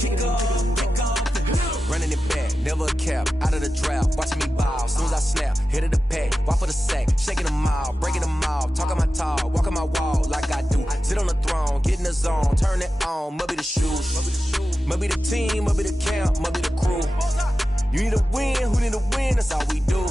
kick off. Running it back, never a cap, out of the drought. Watching me ball, soon as I snap, hit of the pack, walk for the sack, shaking them all, breaking them all, talking my talk, walking my wall like I do. Sit on the throne, get in the zone, turn it on, must be the shoes, must be the team, must be the camp, must be the crew. You need a win, who need a win, that's all we do.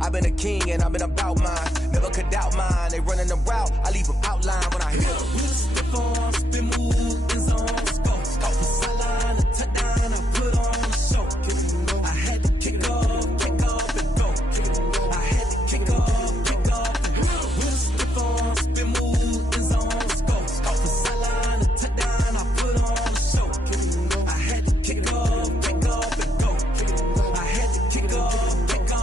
I've been a king and I've been about mine, never could doubt mine. They running the route, I leave them outline when I hit them. Stiff on, spin move, in zone, scope, the sideline, the touchdown, I put on the show. I had to kick off and go. I had to kick off and go. Stiff on, spin move, in zone, scope, the sideline, the touchdown, I put on the show. I had to kick off and go. I had to kick off and go.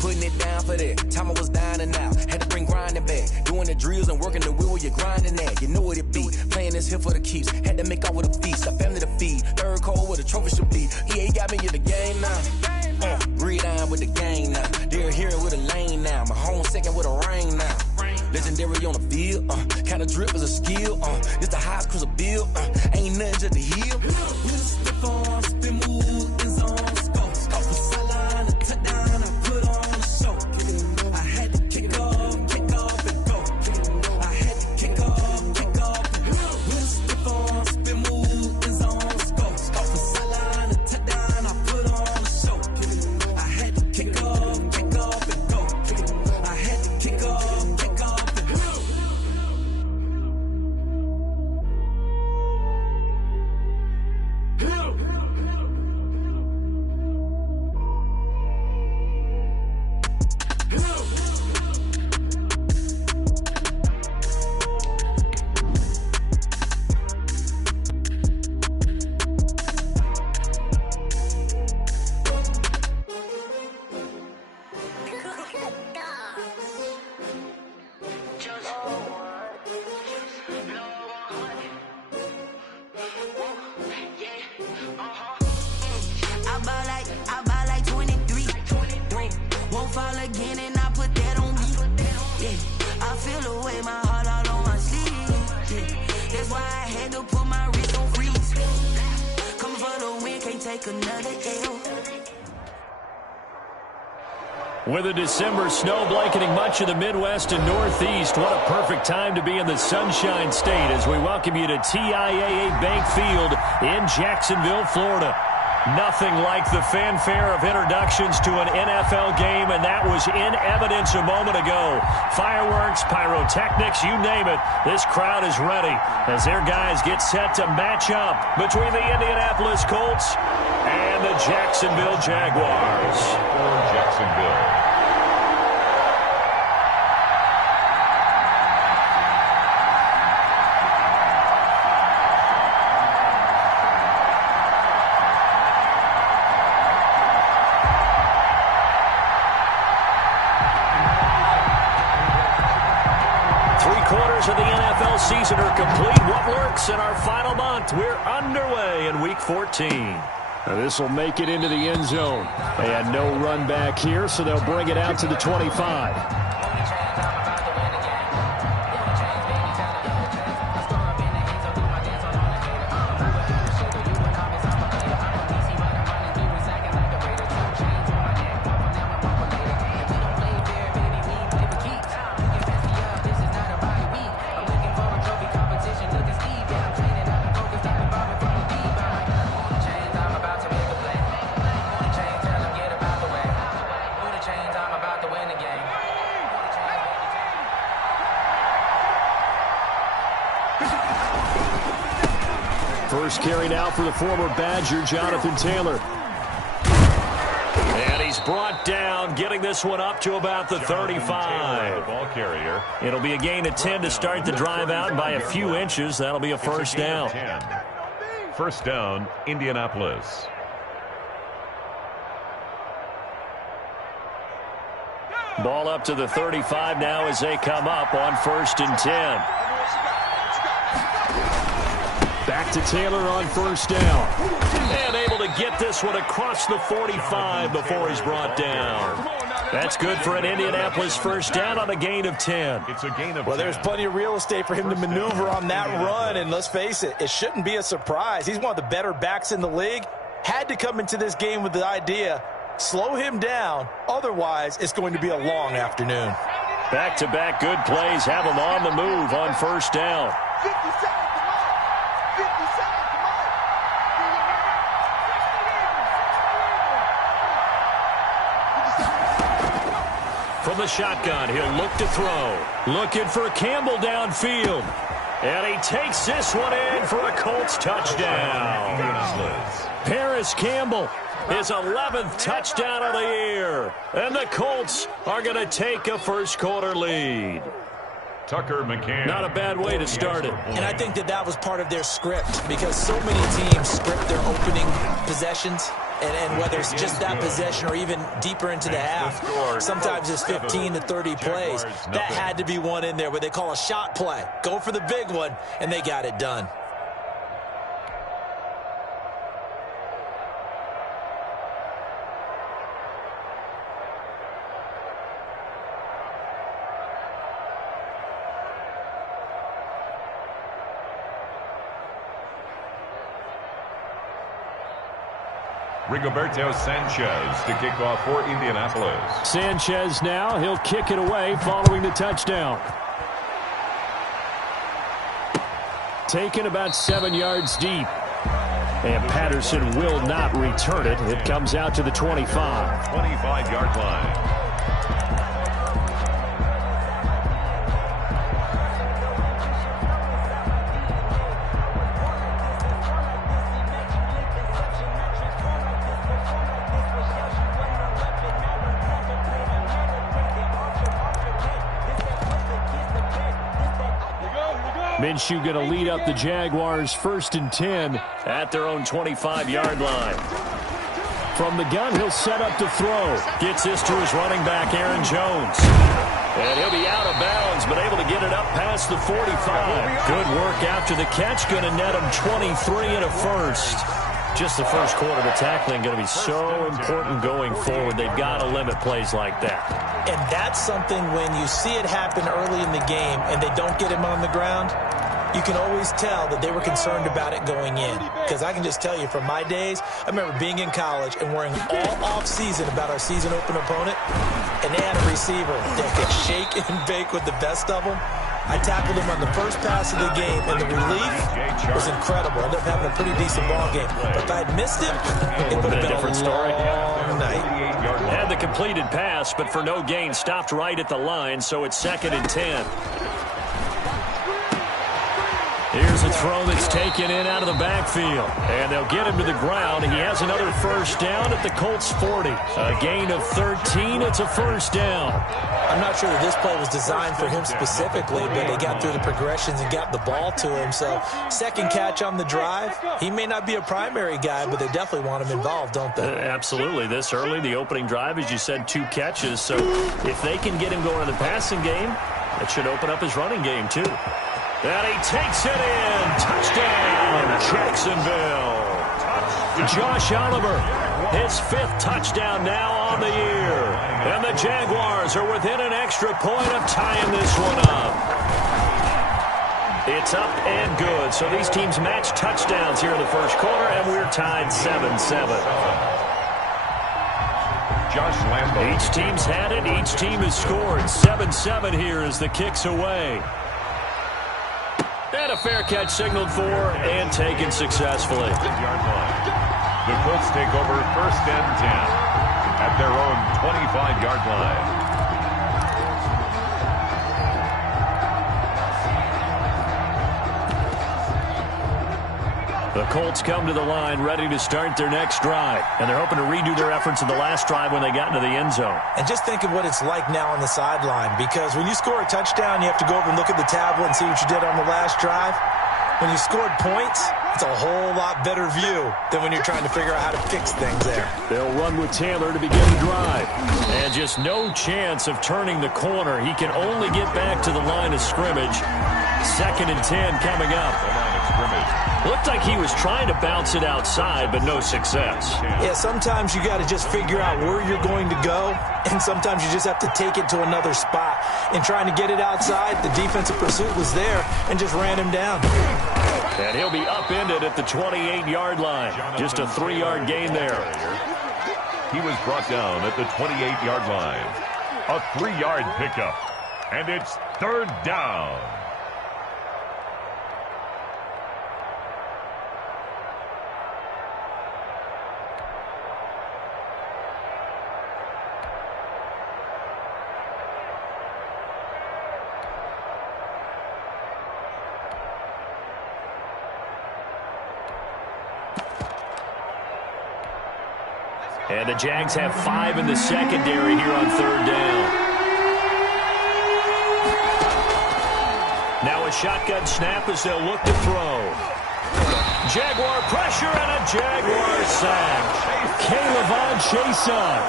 Putting it down for that, time I was down and out. Had to bring grinding back, doing the drills and working the wheel where you're grinding at. You know what it be, playing this here for the keeps. Had to make out with a feast, a family to feed. Third cold where the trophy should be. EA got me in the game now. Breed on with the gang now. They're here with a lane now. My home second with a rain now. Legendary on the field, kind of drip is a skill. It's the highest cruiser bill, ain't nothing just to heal. Stiff on, spin move, in zone, scope, the sideline, the touchdown, I put on the show. I had to kick off and go. I had to kick off. Stiff on, spin move, in zone, scope, the sideline, the touchdown, I put on the show. I had to kick off and go. I had to kick off and go. I buy like 23. Won't fall again and I put that on me. Yeah, I feel the way, my heart all on my sleeve. Yeah, that's why I had to put my wrist on freeze. Coming for the win, can't take another L. With a December snow blanketing much of the Midwest and Northeast, what a perfect time to be in the Sunshine State as we welcome you to TIAA Bank Field in Jacksonville, Florida. Nothing like the fanfare of introductions to an NFL game, and that was in evidence a moment ago. Fireworks, pyrotechnics, you name it. This crowd is ready as their guys get set to match up between the Indianapolis Colts and the Jacksonville Jaguars. For Jacksonville. Of the NFL season are complete. What works in our final month? We're underway in Week 14. This will make it into the end zone. They had no run back here, so they'll bring it out to the 25. First carry now for the former Badger, Jonathan Taylor. And he's brought down, getting this one up to about the 35. Ball carrier. It'll be a gain of 10 to start the drive out by a few inches. That'll be a first down. First down, Indianapolis. Ball up to the 35 now as they come up on 1st and 10. Back to Taylor on first down. And able to get this one across the 45 before he's brought down. That's good for an Indianapolis first down on a gain of 10. It's a gain of 10. Well, there's plenty of real estate for him to maneuver on that run, and let's face it, it shouldn't be a surprise. He's one of the better backs in the league. Had to come into this game with the idea, slow him down, otherwise it's going to be a long afternoon. Back-to-back good plays have him on the move on first down. 50 seconds, come on. 50 seconds, come on. From the shotgun, he'll look to throw. Looking for Campbell downfield. And he takes this one in for a Colts touchdown. Paris Campbell, his 11th touchdown of the year. And the Colts are going to take a first-quarter lead. Tucker McCann. Not a bad way to start it. And I think that was part of their script, because so many teams script their opening possessions, and whether it's just that possession or even deeper into the half, sometimes it's 15 to 30 plays. That had to be one in there, what they call a shot play. Go for the big one, and they got it done. Rigoberto Sanchez to kick off for Indianapolis. Sanchez now, he'll kick it away following the touchdown. Taken about 7 yards deep. And Patterson will not return it. It comes out to the 25. 25-yard line. Minshew going to lead up the Jaguars 1st and 10 at their own 25-yard line. From the gun, he'll set up to throw. Gets this to his running back, Aaron Jones. And he'll be out of bounds, but able to get it up past the 45. Good work after the catch. Going to net him 23 and a first. Just the first quarter, the tackling going to be so important going forward. They've got to limit plays like that. And that's something when you see it happen early in the game and they don't get him on the ground, you can always tell that they were concerned about it going in. Because I can just tell you from my days, I remember being in college and worrying all off-season about our season open opponent, and they had a receiver that could shake and bake with the best of them. I tackled him on the first pass of the game, and the relief was incredible. Ended up having a pretty decent ball game. But if I had missed him, it would have been a different story. Night. Had the completed pass, but for no gain, stopped right at the line, so it's 2nd and 10. Here's a throw that's taken in out of the backfield. And they'll get him to the ground. He has another first down at the Colts 40. A gain of 13. It's a first down. I'm not sure that this play was designed for him specifically, but they got through the progressions and got the ball to him. So, second catch on the drive. He may not be a primary guy, but they definitely want him involved, don't they? Absolutely. This early, the opening drive, as you said, 2 catches. So, if they can get him going in the passing game, it should open up his running game, too. And he takes it in. Touchdown, Jacksonville. Josh Oliver, his 5th touchdown now on the year. And the Jaguars are within an extra point of tying this one up. It's up and good. So these teams match touchdowns here in the first quarter, and we're tied 7-7. Josh Lambo. Each team's had it. Each team has scored. 7-7 here as the kick's away. And a fair catch signaled for and taken successfully. The Colts take over 1st and 10 at their own 25-yard line. The Colts come to the line ready to start their next drive. And they're hoping to redo their efforts in the last drive when they got into the end zone. And just think of what it's like now on the sideline, because when you score a touchdown, you have to go over and look at the tablet and see what you did on the last drive. When you scored points, it's a whole lot better view than when you're trying to figure out how to fix things there. They'll run with Taylor to begin the drive. And just no chance of turning the corner. He can only get back to the line of scrimmage. 2nd and 10 coming up. scrimmage. Looked like he was trying to bounce it outside, but no success. Yeah, sometimes you got to just figure out where you're going to go, and sometimes you just have to take it to another spot. In trying to get it outside, the defensive pursuit was there and just ran him down. And he'll be upended at the 28-yard line. Just a 3-yard gain there. He was brought down at the 28-yard line. A 3-yard pickup. And it's 3rd down. And the Jags have 5 in the secondary here on 3rd down. Now a shotgun snap as they'll look to throw. Jaguar pressure and a Jaguar sack. K'Lavon Chaisson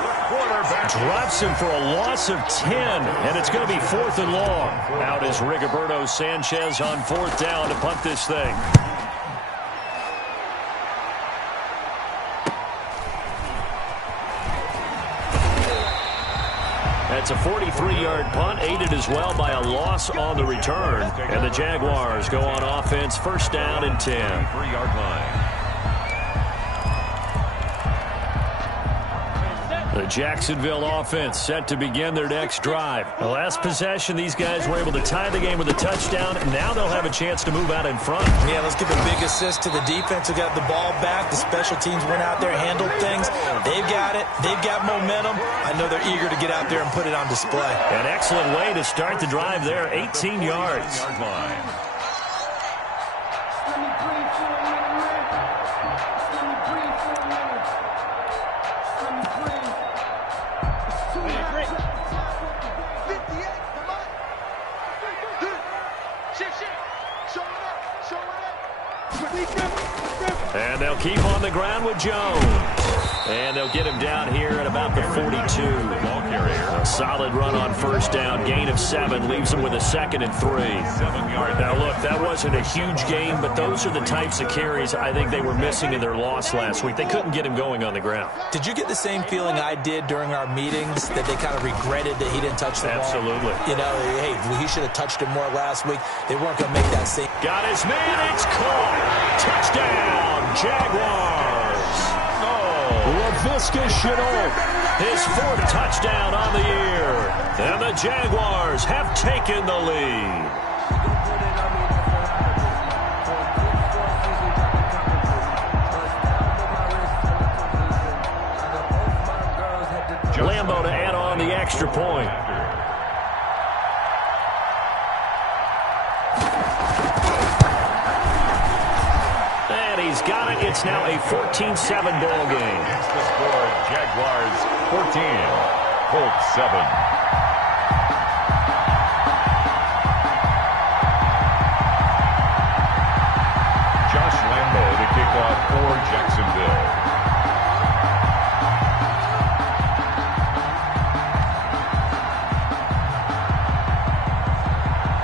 drops him for a loss of 10, and it's going to be 4th and long. Out is Rigoberto Sanchez on 4th down to punt this thing. That's a 43-yard punt, aided as well by a loss on the return. And the Jaguars go on offense, 1st down and 10. 3-yard line. The Jacksonville offense set to begin their next drive. The last possession, these guys were able to tie the game with a touchdown. Now they'll have a chance to move out in front. Yeah, let's give a big assist to the defense who got the ball back. The special teams went out there, handled things. They've got it. They've got momentum. I know they're eager to get out there and put it on display. An excellent way to start the drive there, 18 yards. Yard line. And they'll keep on the ground with Jones. And they'll get him down here at about the 42. Ball carrier. A solid run on 1st down. Gain of 7 leaves them with a 2nd and 3. 7-yard. Now, look, that wasn't a huge gain, but those are the types of carries I think they were missing in their loss last week. They couldn't get him going on the ground. Did you get the same feeling I did during our meetings, that they kind of regretted that he didn't touch the ball? Absolutely. You know, hey, he should have touched it more last week. They weren't going to make that same. Got his man. It's caught. Touchdown, Jaguars. Laviska Shenault, his 4th touchdown on the year. And the Jaguars have taken the lead. Lambo to add on the extra point. And he's got it. It's now a 14-7 ball game. It's the score. Jaguars 14, Colts 7. Josh Lambo to kick off for Jacksonville.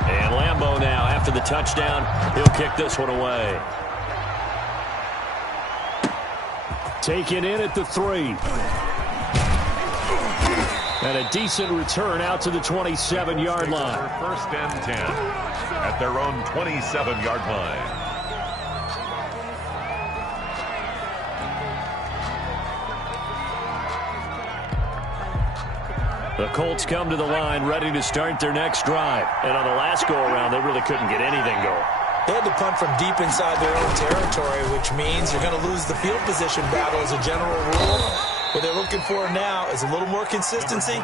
And Lambo now, after the touchdown, he'll kick this one away. Taken in at the 3. And a decent return out to the 27-yard line. 1st and 10 at their own 27-yard line. The Colts come to the line ready to start their next drive. And on the last go-around, they really couldn't get anything going. They had to punt from deep inside their own territory, which means you're going to lose the field position battle as a general rule. What they're looking for now is a little more consistency,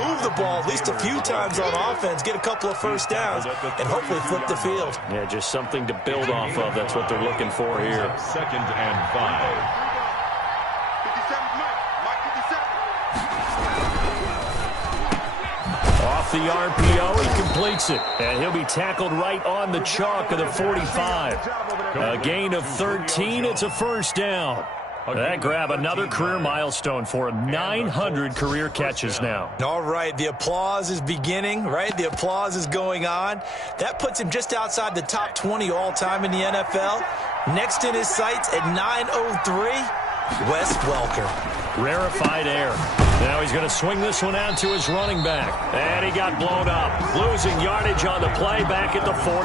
move the ball at least a few times on offense, get a couple of 1st downs, and hopefully flip the field. Yeah, just something to build off of. That's what they're looking for here. 2nd and 5. The RPO, he completes it, and he'll be tackled right on the chalk of the 45. A gain of 13, it's a 1st down. That grab another career milestone for him. 900 career catches now. All right, the applause is beginning, right? The applause is going on. That puts him just outside the top 20 all-time in the NFL. Next in his sights at 903, Wes Welker. Rarefied air. Now he's going to swing this one out to his running back. And he got blown up. Losing yardage on the play back at the 44.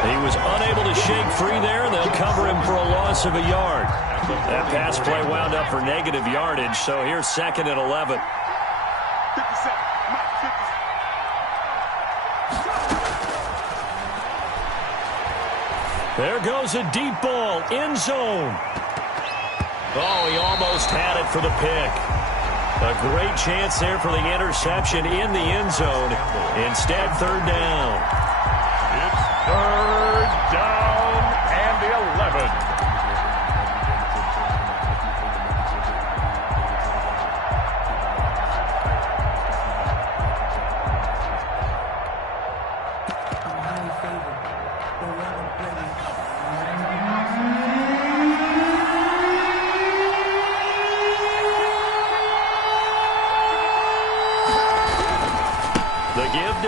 He was unable to shake free there. They'll cover him for a loss of a yard. That pass play wound up for negative yardage, so here's 2nd and 11. 57. There goes a deep ball, end zone. Oh, he almost had it for the pick. A great chance there for the interception in the end zone. Instead, 3rd down. It's 3rd down and 11.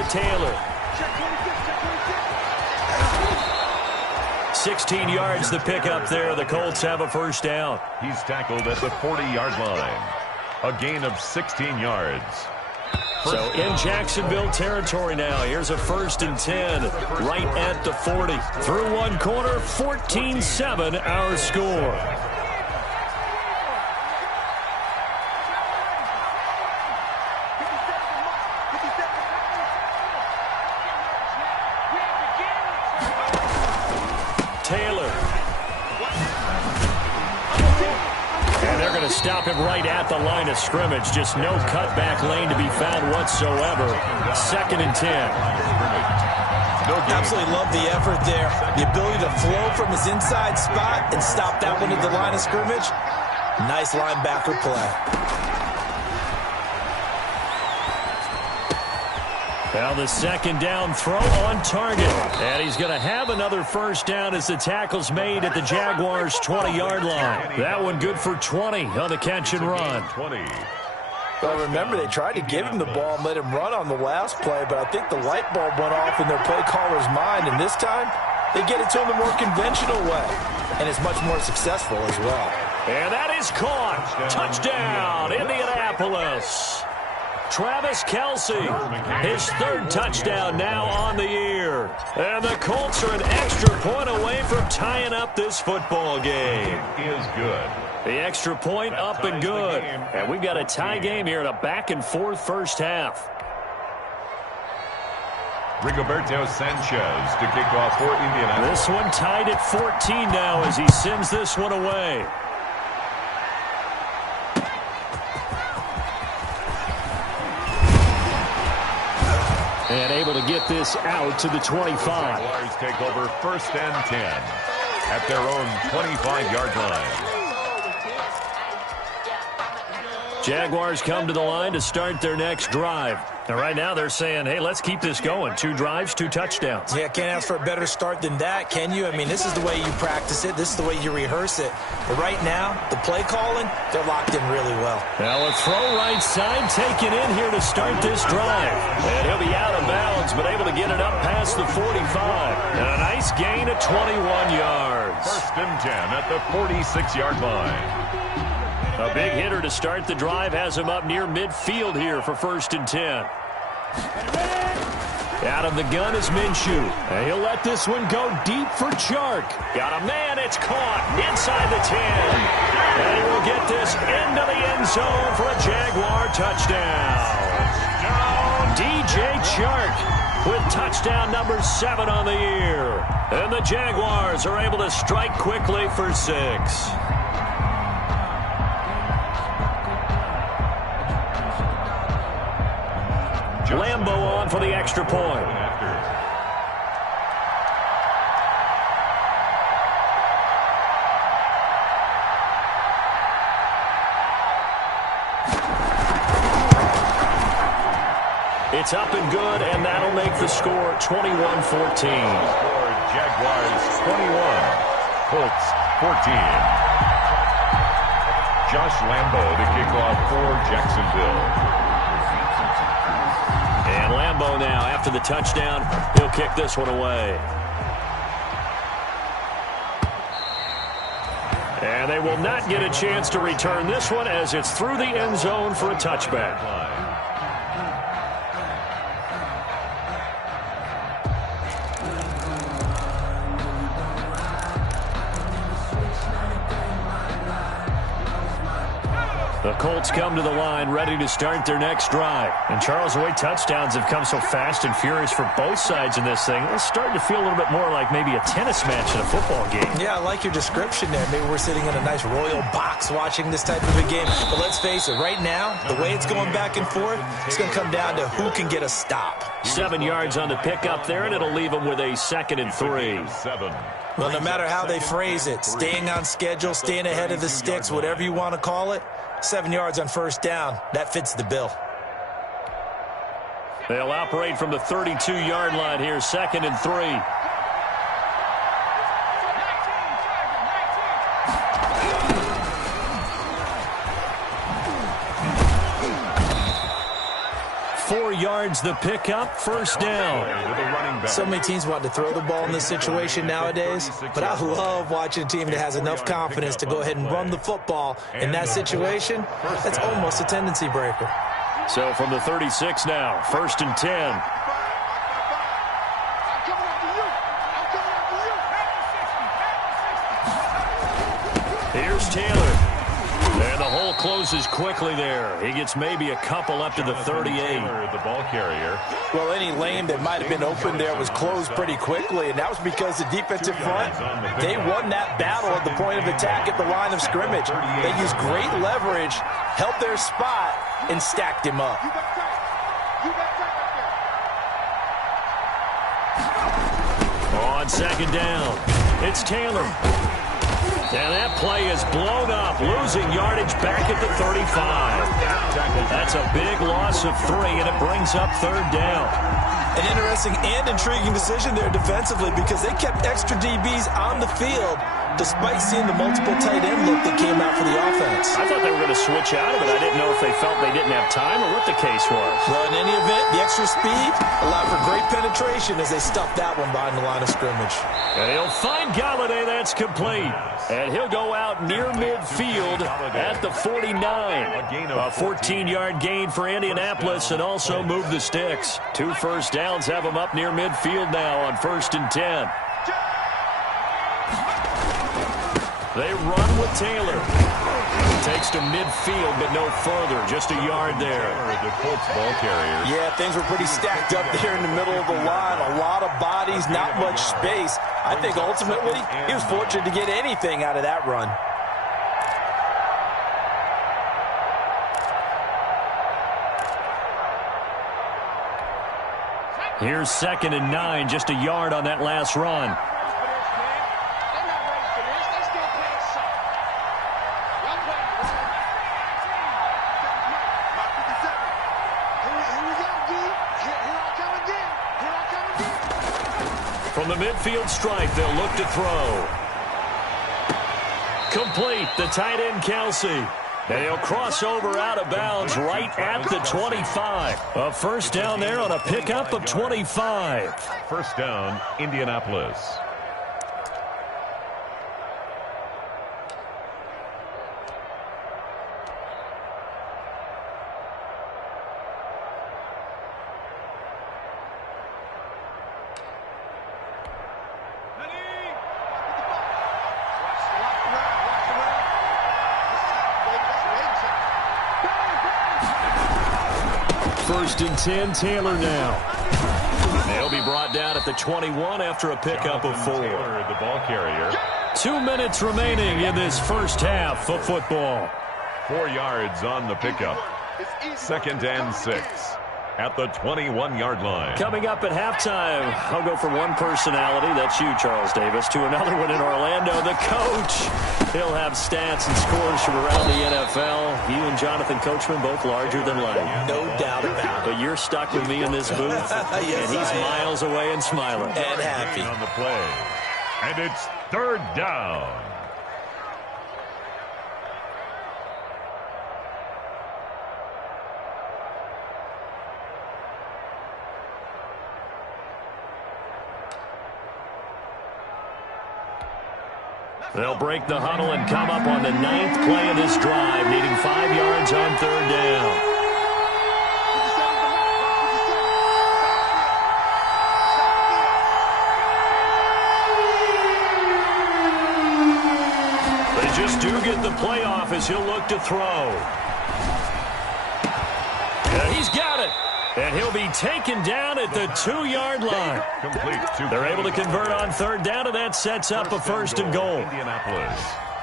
Taylor. 16 yards the pickup there. The Colts have a 1st down. He's tackled at the 40-yard line. A gain of 16 yards. So in Jacksonville territory now. Here's a 1st and 10 right at the 40. Through one quarter, 14-7 our score. Stop him right at the line of scrimmage. Just no cutback lane to be found whatsoever. 2nd and 10. Absolutely love the effort there. The ability to flow from his inside spot and stop that one at the line of scrimmage. Nice linebacker play. Now the 2nd down throw on target. And he's going to have another 1st down as the tackle's made at the Jaguars' 20-yard line. That one good for 20 on the catch and run. 20. Well, remember, they tried to give him the ball and let him run on the last play, but I think the light bulb went off in their play caller's mind, and this time they get it to him the more conventional way, and it's much more successful as well. And that is caught. Touchdown, Indianapolis. Travis Kelce, his 3rd touchdown now on the year. And the Colts are an extra point away from tying up this football game. It is good. The extra point up and good. And we've got a tie game here in a back-and-forth 1st half. Rigoberto Sanchez to kick off for Indianapolis. This one tied at 14 now as he sends this one away. And able to get this out to the 25. Jaguars take over 1st and 10 at their own 25-yard line. Jaguars come to the line to start their next drive. And right now they're saying, hey, let's keep this going. 2 drives, 2 touchdowns. Yeah, can't ask for a better start than that, can you? I mean, this is the way you practice it. This is the way you rehearse it. But right now, the play calling, they're locked in really well. Now a throw right side taken in here to start this drive. And he'll be out of bounds, but able to get it up past the 45. And a nice gain of 21 yards. 1st and 10 at the 46-yard line. A big hitter to start the drive has him up near midfield here for 1st and 10. Out of the gun is Minshew. And he'll let this one go deep for Chark. Got a man, it's caught inside the 10. And he will get this into the end zone for a Jaguar touchdown. DJ Chark with touchdown number 7 on the year. And the Jaguars are able to strike quickly for 6. Lambo on for the extra point. It's up and good, and that'll make the score 21-14. Jaguars 21, Colts 14. Josh Lambo to kick off for Jacksonville. And Lambo now, after the touchdown, he'll kick this one away. And they will not get a chance to return this one as it's through the end zone for a touchback. The Colts come to the line, ready to start their next drive. And Charles, the way touchdowns have come so fast and furious for both sides in this thing, it's starting to feel a little bit more like maybe a tennis match in a football game. Yeah, I like your description there. Maybe we're sitting in a nice royal box watching this type of a game. But let's face it, right now, the way it's going back and forth, it's going to come down to who can get a stop. 7 yards on the pickup there, and it'll leave them with a 2nd and 3. Well, no matter how they phrase it, staying on schedule, staying ahead of the sticks, whatever you want to call it, 7 yards on first down. That fits the bill. They'll operate from the 32-yard line here, 2nd and 3. 4 yards the pickup, first down. So many teams want to throw the ball in this situation nowadays, but I love watching a team that has enough confidence to go ahead and run the football. In that situation, that's almost a tendency breaker. So from the 36 now, 1st and 10. Here's Taylor. And the hole closes quickly there. He gets maybe a couple up to the 38. The ball carrier. Well, any lane that might have been open there was closed pretty quickly, and that was because the defensive front, they won that battle at the point of attack at the line of scrimmage. They used great leverage, held their spot, and stacked him up. On 2nd down, it's Taylor. And that play is blown up, losing yardage back at the 35. That's a big loss of 3, and it brings up 3rd down. An interesting and intriguing decision there defensively because they kept extra DBs on the field despite seeing the multiple tight end look that came out for the offense. I thought they were going to switch out of it. I didn't know if they felt they didn't have time or what the case was. Well, in any event, the extra speed allowed for great penetration as they stuffed that one behind the line of scrimmage. And he'll find Galladay. That's complete. And he'll go out near midfield at the 49. A 14-yard gain for Indianapolis and also move the sticks. 2 first downs have them up near midfield now on 1st and 10. They run with Taylor. Takes to midfield, but no further. Just a yard there. The Colts ball carrier. Yeah, things were pretty stacked up there in the middle of the line. A lot of bodies, not much space. I think ultimately he was fortunate to get anything out of that run. Here's 2nd and 9, just a yard on that last run. From the midfield stripe, they'll look to throw. Complete, the tight end Kelsey. And he'll cross over out of bounds right at the 25. A first down there on a pickup of 25. First down, Indianapolis. First and 10, Taylor now. They'll be brought down at the 21 after a pickup of 4. Taylor, the ball carrier. 2 minutes remaining in this first half of football. 4 yards on the pickup. 2nd and 6 at the 21-yard line. Coming up at halftime, I'll go from one personality, that's you, Charles Davis, to another one in Orlando, the coach. He'll have stats and scores from around the NFL. You and Jonathan Coachman, both larger than life. No doubt about it. But you're stuck with me in this booth, yes, and he's miles away and smiling. And happy. On the play. And it's 3rd down. They'll break the huddle and come up on the 9th play of this drive, needing 5 yards on 3rd down. Just do get the playoff as he'll look to throw. And he's got it. And he'll be taken down at the 2-yard line. They're able to convert on 3rd down, and that sets up a 1st and goal. Indianapolis.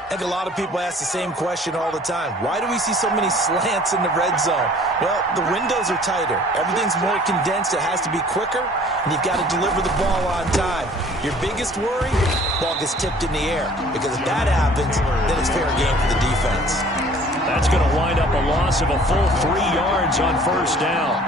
I think a lot of people ask the same question all the time. Why do we see so many slants in the red zone? Well, the windows are tighter. Everything's more condensed. It has to be quicker, and you've got to deliver the ball on time. Your biggest worry, ball gets tipped in the air, because if that happens, then it's fair game for the defense. That's going to wind up a loss of a full 3 yards on 1st down.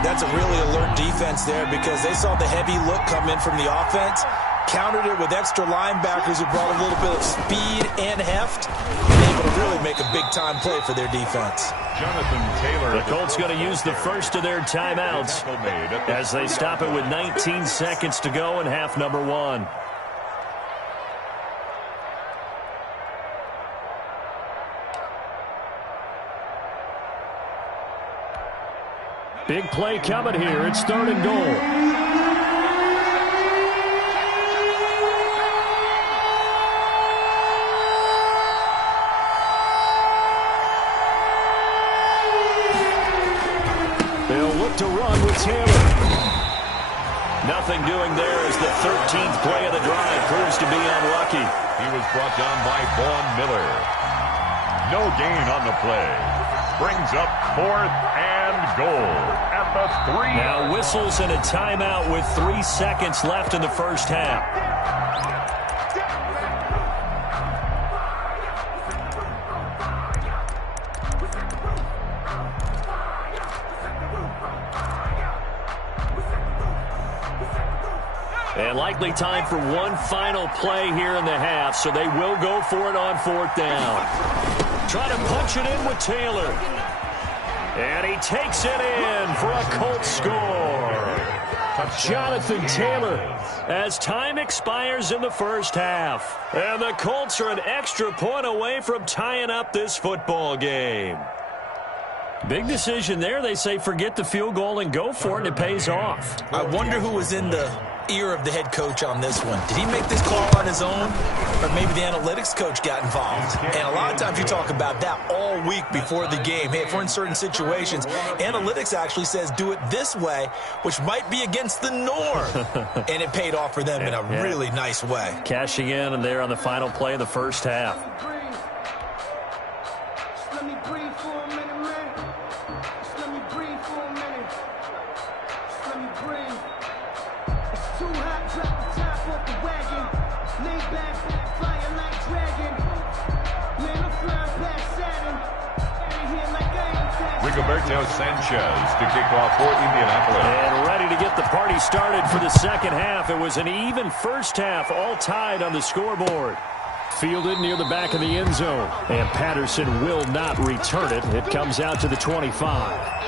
That's a really alert defense there, because they saw the heavy look come in from the offense, countered it with extra linebackers who brought a little bit of speed and heft, and able to really make a big-time play for their defense. Jonathan Taylor. The Colts going to use the first of their timeouts as they stop it with 19 seconds to go in half number 1. Big play coming here. It's 3rd and goal. To run with Taylor. Nothing doing there as the 13th play of the drive proves to be unlucky. He was brought down by Vaughn Miller. No gain on the play. Brings up 4th and goal at the 3. Now whistles and a timeout with 3 seconds left in the first half. And likely time for one final play here in the half, so they will go for it on 4th down. Try to punch it in with Taylor. And he takes it in for a Colts score. Jonathan Taylor as time expires in the first half. And the Colts are an extra point away from tying up this football game. Big decision there. They say forget the field goal and go for it, and it pays off. I wonder who was in the ear of the head coach on this one. Did he make this call on his own? Or maybe the analytics coach got involved? And a lot of times you talk about that all week before the game. Hey, if we're in certain situations, analytics actually says do it this way, which might be against the norm. And it paid off for them in a really nice way. Cashing in and there on the final play of the first half. Rigoberto Sanchez to kick off for Indianapolis. And ready to get the party started for the second half. It was an even first half, all tied on the scoreboard. Fielded near the back of the end zone. And Patterson will not return it. It comes out to the 25.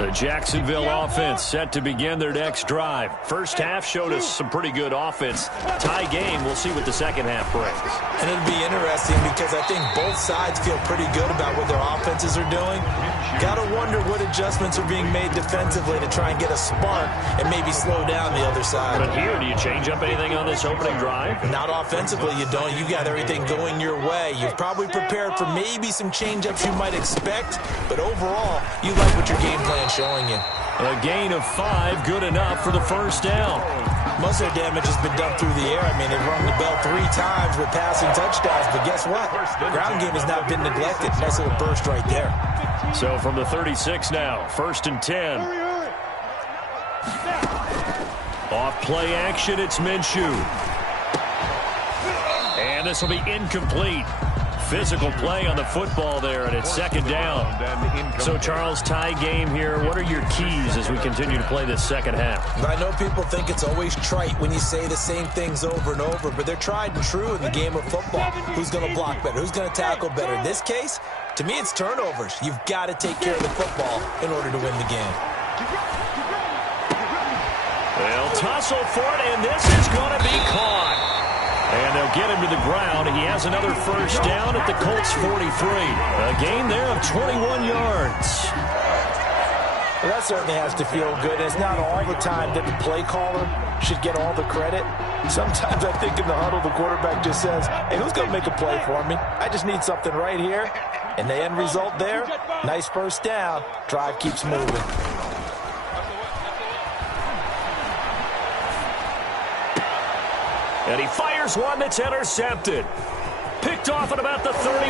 The Jacksonville offense set to begin their next drive. First half showed us some pretty good offense. Tie game, we'll see what the second half brings. And it'll be interesting because I think both sides feel pretty good about what their offenses are doing. Got to wonder what adjustments are being made defensively to try and get a spark and maybe slow down the other side. But here, do you change up anything on this opening drive? Not offensively, you don't. You got everything going your way. You've probably prepared for maybe some change-ups you might expect, but overall, you like what your game plan showing you. A gain of 5, good enough for the first down. Most of their damage has been done through the air. I mean, they've rung the bell 3 times with passing touchdowns, but guess what? Ground game has not been neglected. Nice little burst right there. So from the 36 now, 1st and 10. Off play action, it's Minshew. And this will be incomplete. physical play on the football there, and it's second down. So, Charles, tie game here. What are your keys as we continue to play this second half? I know people think it's always trite when you say the same things over and over, but they're tried and true in the game of football. Who's going to block better? Who's going to tackle better? In this case, to me, it's turnovers. You've got to take care of the football in order to win the game. They'll tussle for it, and this is going to be caught. And they'll get him to the ground. He has another first down at the Colts 43. A gain there of 21 yards. Well, that certainly has to feel good. It's not all the time that the play caller should get all the credit. Sometimes I think in the huddle, the quarterback just says, hey, who's going to make a play for me? I just need something right here. And the end result there, nice first down. Drive keeps moving. And he fires one that's intercepted. Picked off at about the 31.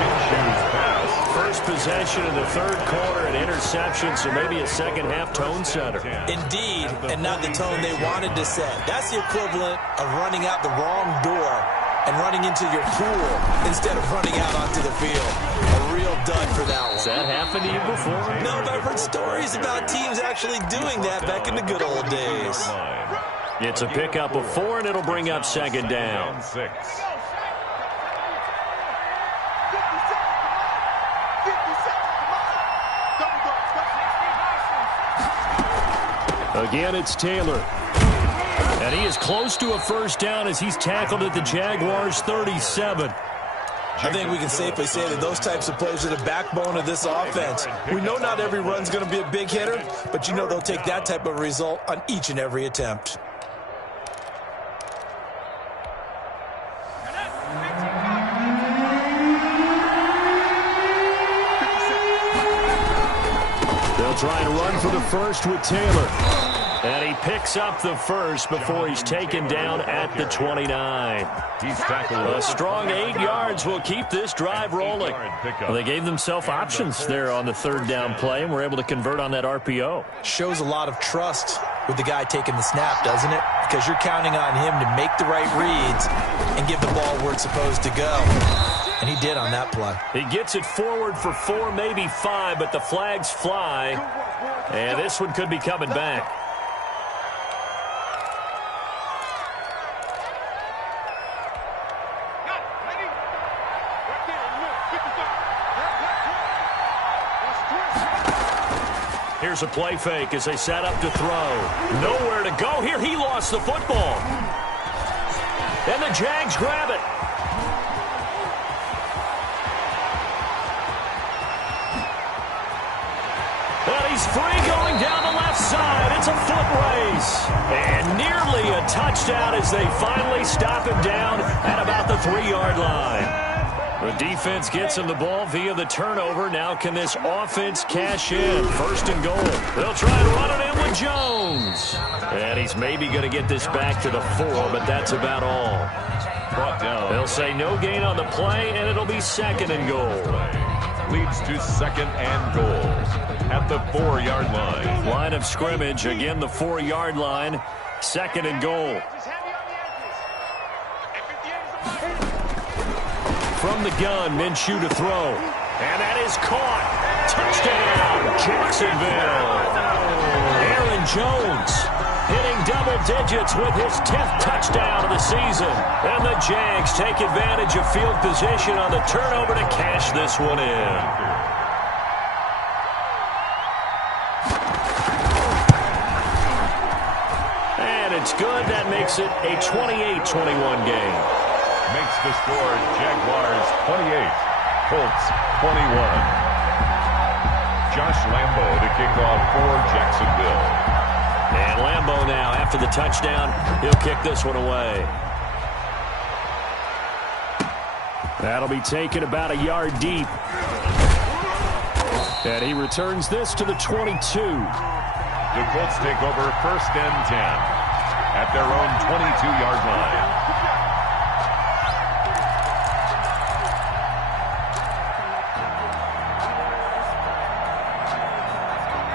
Minshew's pass. First possession in the third quarter, an interception, so maybe a second-half tone setter. Indeed, and not the tone they wanted to set. That's the equivalent of running out the wrong door and running into your pool instead of running out onto the field. A real dud for that one. Has that happened to you before? No, but I've heard stories about teams actually doing that back in the good old days. It's a pickup of 4, and it'll bring up second down. 6. Again, it's Taylor. And he is close to a first down as he's tackled at the Jaguars' 37. I think we can safely say that those types of plays are the backbone of this offense. We know not every run's going to be a big hitter, but you know they'll take that type of result on each and every attempt. They'll try and run for the first with Taylor. And he picks up the first before he's taken down at the 29. He's tackled. A strong 8 yards will keep this drive rolling. Well, they gave themselves options there on the third down play and were able to convert on that RPO. Shows a lot of trust with the guy taking the snap, doesn't it? Because you're counting on him to make the right reads and give the ball where it's supposed to go. And he did on that play. He gets it forward for 4, maybe 5, but the flags fly. And this one could be coming back. Here's a play fake as they set up to throw. Nowhere to go here. He lost the football. And the Jags grab it. And he's free going down the left side. It's a foot race. And nearly a touchdown as they finally stop him down at about the 3-yard line. The defense gets him the ball via the turnover. Now can this offense cash in? First and goal. They'll try and run it in with Jones. And he's maybe going to get this back to the 4, but that's about all. Brought down. They'll say no gain on the play, and it'll be second and goal. Leads to second and goal at the 4-yard line. Line of scrimmage, again the 4-yard line. Second and goal. From the gun, Minshew to throw. And that is caught. Touchdown, Jacksonville. Aaron Jones hitting double digits with his 10th touchdown of the season. And the Jags take advantage of field position on the turnover to cash this one in. And it's good. That makes it a 28-21 game. Makes the score Jaguars 28, Colts 21. Josh Lambo to kick off for Jacksonville. And Lambo now, after the touchdown, he'll kick this one away. That'll be taken about a yard deep. And he returns this to the 22. The Colts take over first and 10 at their own 22-yard line.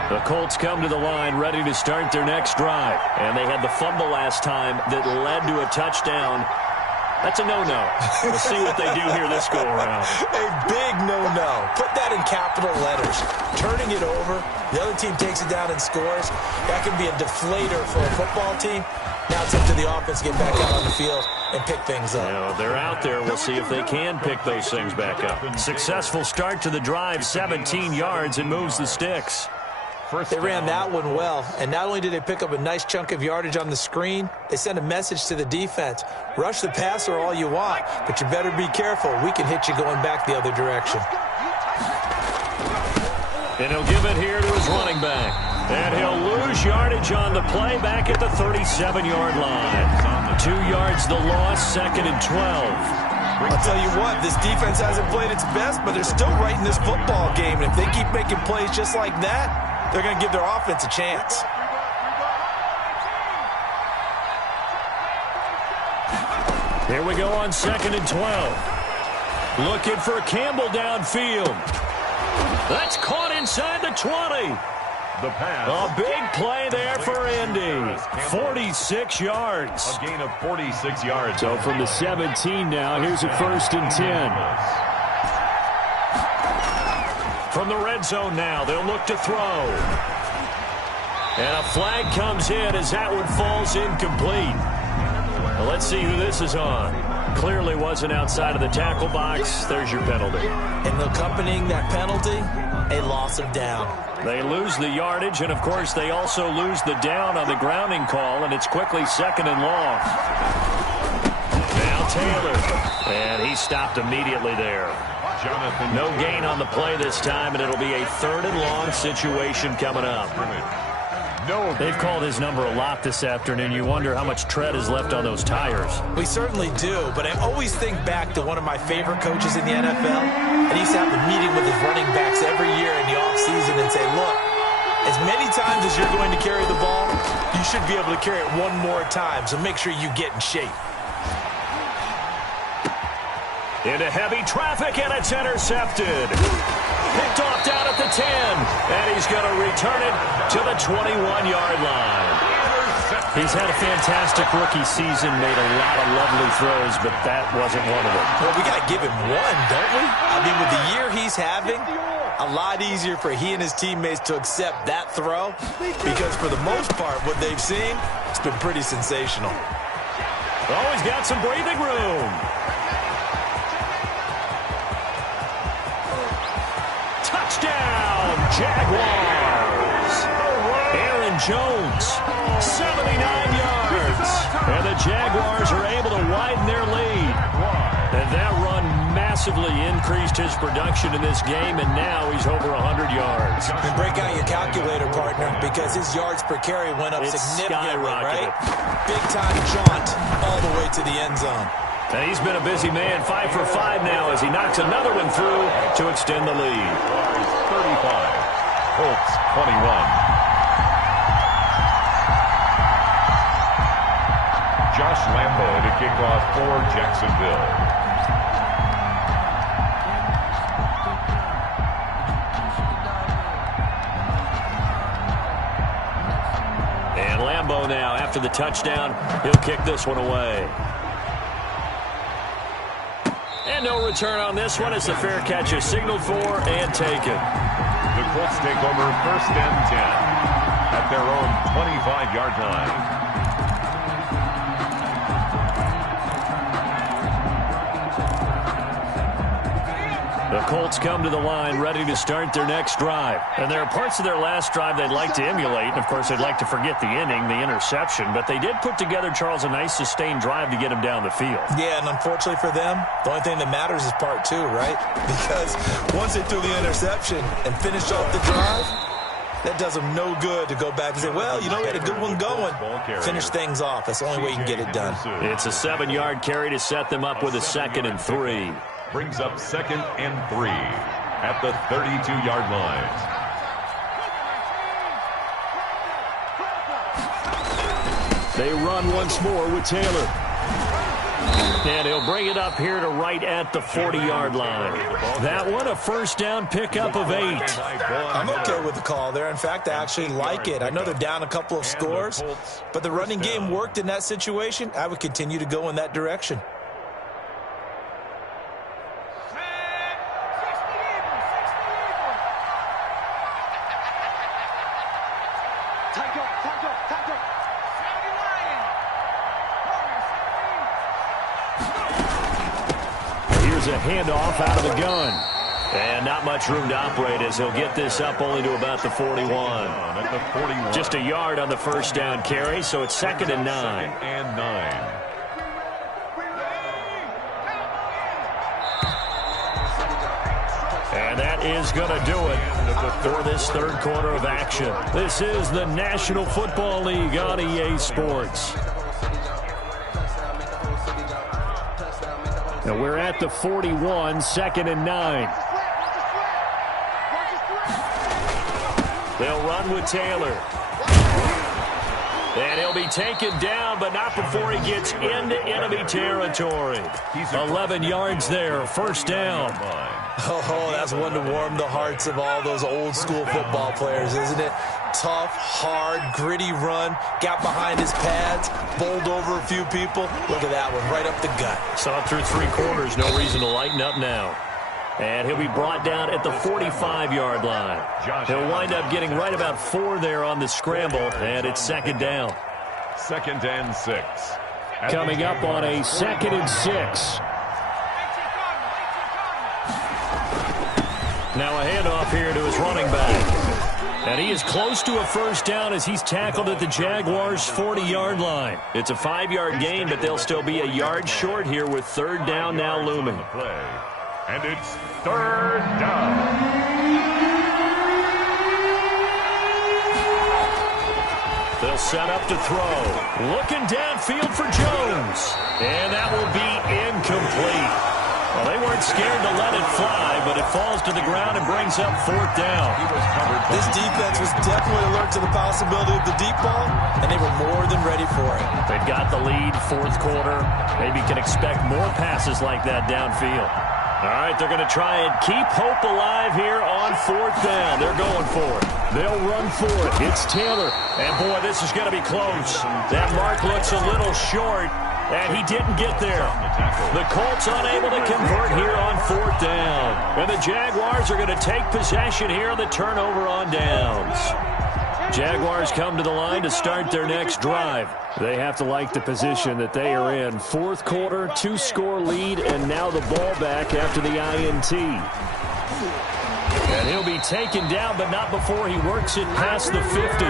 The Colts come to the line ready to start their next drive. And they had the fumble last time that led to a touchdown. That's a no-no. We'll see what they do here this go-around. A big no-no. Put that in capital letters. Turning it over, the other team takes it down and scores. That can be a deflator for a football team. Now it's up to the offense to get back out on the field and pick things up. You know, they're out there. We'll see if they can pick those things back up. Successful start to the drive, 17 yards, and moves the sticks. They ran that one well, and not only did they pick up a nice chunk of yardage on the screen, they sent a message to the defense. Rush the passer all you want, but you better be careful. We can hit you going back the other direction. And he'll give it here to his running back. And he'll lose yardage on the play back at the 37-yard line. 2 yards the loss, 2nd and 12. I'll tell you what, this defense hasn't played its best, but they're still right in this football game. And if they keep making plays just like that, they're going to give their offense a chance. Here we go on 2nd and 12. Looking for Campbell downfield. That's caught inside the 20. The pass. A big play there for Indy. 46 yards. A gain of 46 yards. So from the 17 now, here's a 1st and 10. From the red zone now, they'll look to throw. And a flag comes in as that one falls incomplete. Well, let's see who this is on. Clearly wasn't outside of the tackle box. There's your penalty. And accompanying that penalty, a loss of down. They lose the yardage, and, of course, they also lose the down on the grounding call, and it's quickly 2nd and long. Now Taylor. And he stopped immediately there. No gain on the play this time, and it'll be a 3rd and long situation coming up. They've called his number a lot this afternoon. You wonder how much tread is left on those tires. We certainly do, but I always think back to one of my favorite coaches in the NFL, and he used to have a meeting with his running backs every year in the offseason and say, look, as many times as you're going to carry the ball, you should be able to carry it one more time, so make sure you get in shape. Into heavy traffic, and it's intercepted. Picked off down at the 10, and he's going to return it to the 21-yard line. He's had a fantastic rookie season, made a lot of lovely throws, but that wasn't one of them. Well, we got to give him one, don't we? I mean, with the year he's having, a lot easier for he and his teammates to accept that throw, because for the most part, what they've seen, it's been pretty sensational. Oh, he's got some breathing room. Touchdown, Jaguars. Aaron Jones, 79 yards. And the Jaguars are able to widen their lead. And that run massively increased his production in this game, and now he's over 100 yards. And break out your calculator, partner, because his yards per carry went up significantly, right? Big-time jaunt all the way to the end zone. And he's been a busy man, 5 for 5 now as he knocks another one through to extend the lead. 35, Colts 21. Josh Lambo to kick off for Jacksonville. And Lambo now, after the touchdown, he'll kick this one away. And no return on this one as the fair catch is signaled for and taken. The Colts take over 1st and 10 at their own 25-yard line. The Colts come to the line ready to start their next drive. And there are parts of their last drive they'd like to emulate. And, of course, they'd like to forget the inning, the interception. But they did put together, Charles, a nice sustained drive to get him down the field. Yeah, and unfortunately for them, the only thing that matters is part 2, right? Because once they threw the interception and finished off the drive, that does them no good to go back and say, well, you know, we had a good one going. Finish things off. That's the only way you can get it done. It's a 7-yard carry to set them up with a 2nd and 3. Brings up 2nd and 3 at the 32-yard line. They run once more with Taylor. And he'll bring it up here to right at the 40-yard line. That one, a 1st down pickup of 8. I'm okay with the call there. In fact, I actually like it. I know they're down a couple of scores, but the running game worked in that situation. I would continue to go in that direction. throws a handoff out of the gun. And not much room to operate as he'll get this up only to about the 41. At the 41. Just a yard on the first down carry, so it's 2nd and 9. 2nd and 9. And that is going to do it for this third quarter of action. This is the National Football League on EA Sports. And we're at the 41, 2nd and 9. They'll run with Taylor. And he'll be taken down, but not before he gets into enemy territory. 11 yards there, first down. Oh, that's one to warm the hearts of all those old-school football players, isn't it? Tough, hard, gritty run, got behind his pads, bowled over a few people. Look at that one, right up the gut. Saw it through 3 quarters, no reason to lighten up now. And he'll be brought down at the 45-yard line. He'll wind up getting right about 4 there on the scramble, and it's 2nd down. 2nd and 6. Coming up on a 2nd and 6. Now a handoff here to his running back. And he is close to a first down as he's tackled at the Jaguars' 40-yard line. It's a 5-yard gain, but they'll still be a yard short here with 3rd down now looming. And it's 3rd down. They'll set up to throw. Looking downfield for Jones. And that will be incomplete. Well, they weren't scared to let it fly, but it falls to the ground and brings up 4th down. This defense was definitely alert to the possibility of the deep ball, and they were more than ready for it. They've got the lead, 4th quarter. Maybe can expect more passes like that downfield. All right, they're going to try and keep hope alive here on 4th down. They're going for it. They'll run for it. It's Taylor. And, boy, this is going to be close. That mark looks a little short, and he didn't get there. The Colts unable to convert here on 4th down. And the Jaguars are going to take possession here on the turnover on downs. Jaguars come to the line to start their next drive. They have to like the position that they are in. 4th quarter, 2-score lead, and now the ball back after the INT. And he'll be taken down, but not before he works it past the 50.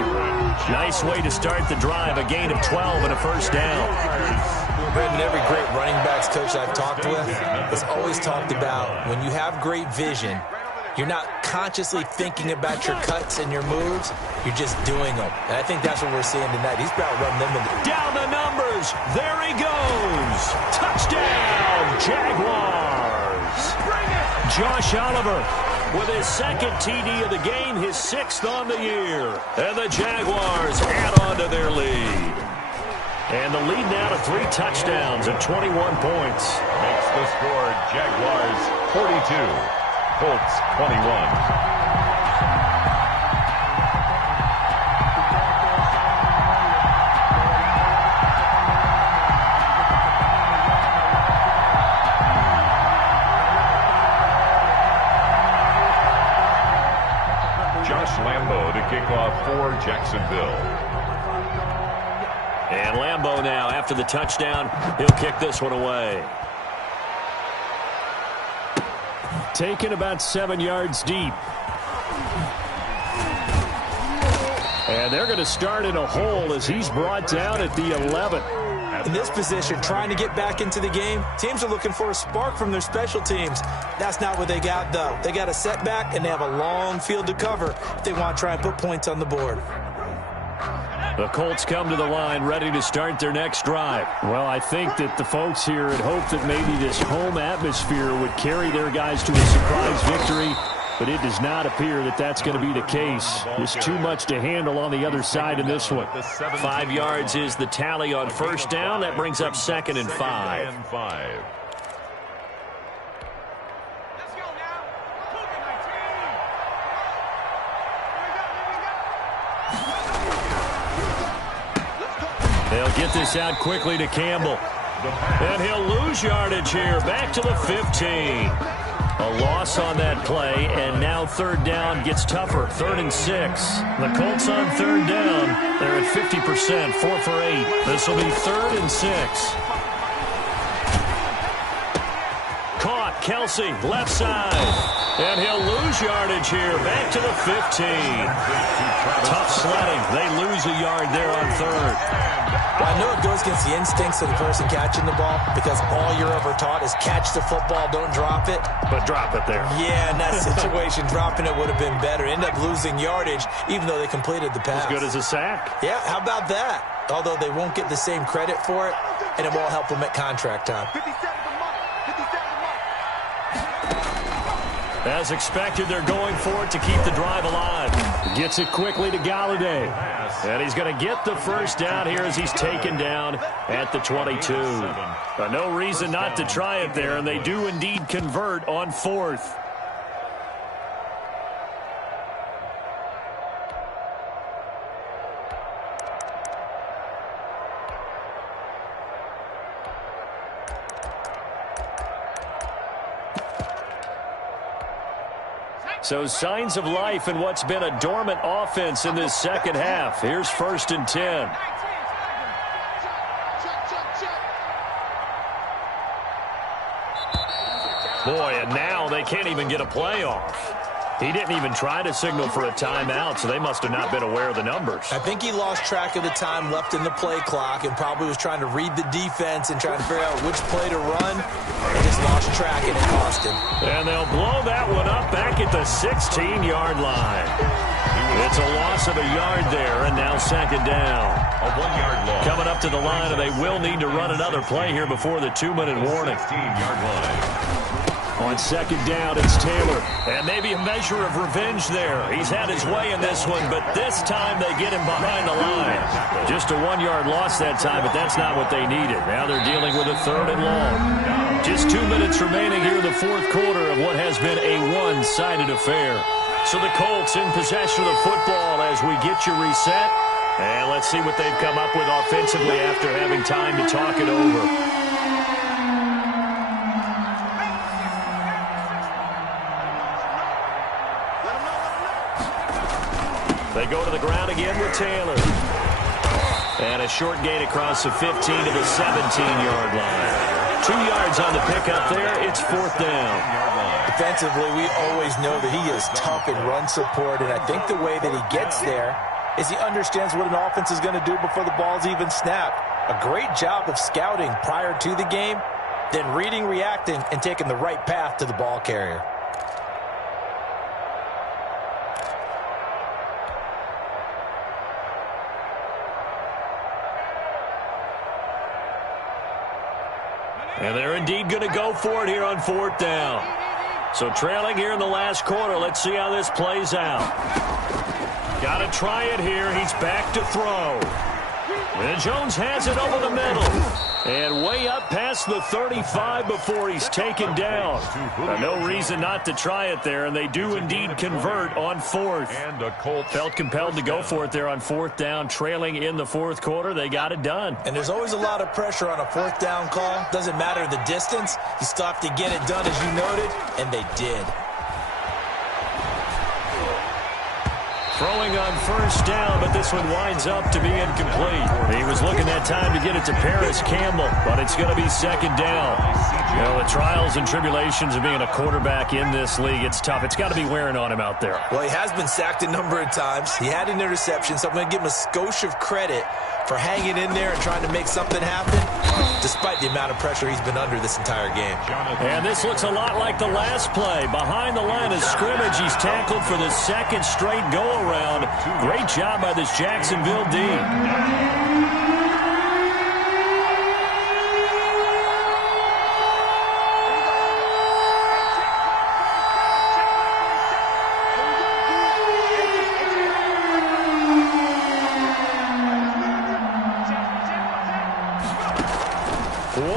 Nice way to start the drive, a gain of 12 and a first down. Brandon, every great running backs coach I've talked with has always talked about when you have great vision, you're not consciously thinking about your cuts and your moves. You're just doing them. And I think that's what we're seeing tonight. He's about running them down the numbers. There he goes. Touchdown, Jaguars. Josh Oliver with his 2nd TD of the game, his 6th on the year. And the Jaguars add on to their lead. And the lead now to 3 touchdowns and 21 points. Makes the score Jaguars 42. Colts 21. Josh Lambo to kick off for Jacksonville. And Lambo now, after the touchdown, he'll kick this one away. Taken about 7 yards deep. And they're going to start in a hole as he's brought down at the 11. In this position, trying to get back into the game, teams are looking for a spark from their special teams. That's not what they got, though. They got a setback, and they have a long field to cover if they want to try and put points on the board. The Colts come to the line ready to start their next drive. Well, I think that the folks here had hoped that maybe this home atmosphere would carry their guys to a surprise victory, but it does not appear that that's going to be the case. There's too much to handle on the other side in this one. 5 yards is the tally on first down. That brings up 2nd and 5. They'll get this out quickly to Campbell. And he'll lose yardage here. Back to the 15. A loss on that play, and now 3rd down gets tougher. 3rd and 6. The Colts on 3rd down. They're at 50%, 4 for 8. This will be 3rd and 6. Caught Kelsey, left side. And he'll lose yardage here. Back to the 15. Tough sledding. They lose a yard there on third. Well, I know it goes against the instincts of the person catching the ball because all you're ever taught is catch the football, don't drop it. But drop it there. Yeah, in that situation, dropping it would have been better. End up losing yardage even though they completed the pass. As good as a sack. Yeah, how about that? Although they won't get the same credit for it, and it won't help them at contract time. 57 the mark. 57 the mark. As expected, they're going for it to keep the drive alive. Gets it quickly to Galladay. And he's going to get the first down here as he's taken down at the 22. No reason not to try it there, and they do indeed convert on fourth. So signs of life in what's been a dormant offense in this second half. Here's 1st and 10. Boy, and now they can't even get a play off. He didn't even try to signal for a timeout, so they must have not been aware of the numbers. I think he lost track of the time left in the play clock and probably was trying to read the defense and trying to figure out which play to run. And just lost track, and it cost him. And they'll blow that one up back at the 16-yard line. It's a loss of a yard there, and now 2nd down. A 1-yard loss. Coming up to the line, and they will need to run another play here before the 2-minute warning. 16-yard line. On 2nd down, it's Taylor. And maybe a measure of revenge there. He's had his way in this one, but this time they get him behind the line. Just a 1-yard loss that time, but that's not what they needed. Now they're dealing with a 3rd and long. Just 2 minutes remaining here in the 4th quarter of what has been a one-sided affair. So the Colts in possession of the football as we get you reset. And let's see what they've come up with offensively after having time to talk it over. They go to the ground again with Taylor. And a short gain across the 15 to the 17-yard line. 2 yards on the pickup there. It's 4th down. Defensively, we always know that he is tough in run support, and I think the way that he gets there is he understands what an offense is going to do before the ball's even snapped. A great job of scouting prior to the game, then reading, reacting, and taking the right path to the ball carrier. And they're indeed going to go for it here on 4th down. So trailing here in the last quarter. Let's see how this plays out. Got to try it here. He's back to throw. And Jones has it over the middle. And way up past the 35 before he's taken down. No reason not to try it there, and they do indeed convert on 4th. And the Colts felt compelled to go for it there on 4th down, trailing in the 4th quarter. They got it done. And there's always a lot of pressure on a 4th down call. Doesn't matter the distance. You still have to get it done, as you noted, and they did. Throwing on 1st down, but this one winds up to be incomplete. He was looking that time to get it to Paris Campbell, but it's going to be 2nd down. You know, the trials and tribulations of being a quarterback in this league, it's tough. It's got to be wearing on him out there. Well, he has been sacked a number of times. He had an interception, so I'm going to give him a skosh of credit for hanging in there and trying to make something happen, despite the amount of pressure he's been under this entire game. And this looks a lot like the last play. Behind the line of scrimmage, he's tackled for the 2nd straight go-around. Great job by this Jacksonville D.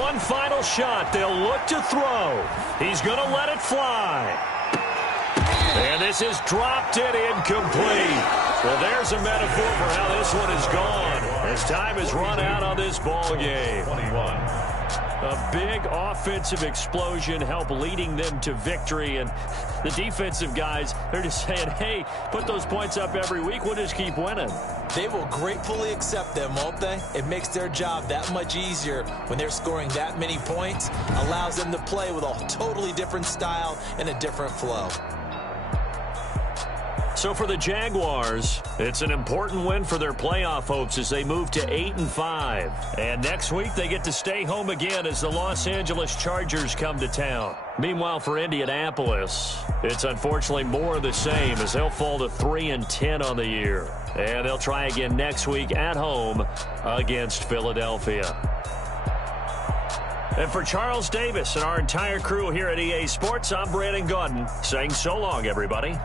One final shot. They'll look to throw. He's going to let it fly. And this is dropped it incomplete. Well, there's a metaphor for how this one is gone. As time has run out on this ball game. 21. A big offensive explosion helped leading them to victory. And the defensive guys, they're just saying, hey, put those points up every week. We'll just keep winning. They will gratefully accept them, won't they? It makes their job that much easier when they're scoring that many points. Allows them to play with a totally different style and a different flow. So for the Jaguars, it's an important win for their playoff hopes as they move to 8-5. And next week, they get to stay home again as the Los Angeles Chargers come to town. Meanwhile, for Indianapolis, it's unfortunately more of the same as they'll fall to 3-10 on the year. And they'll try again next week at home against Philadelphia. And for Charles Davis and our entire crew here at EA Sports, I'm Brandon Gaudin saying so long, everybody.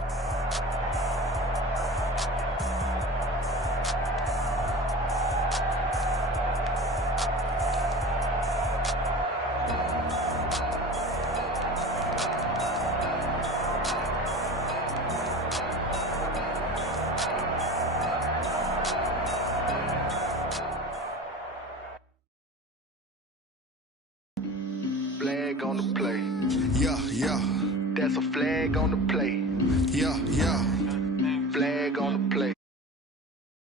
Flag on the play. Yeah, yeah. That's a flag on the play. Yeah, yeah. Flag on the play.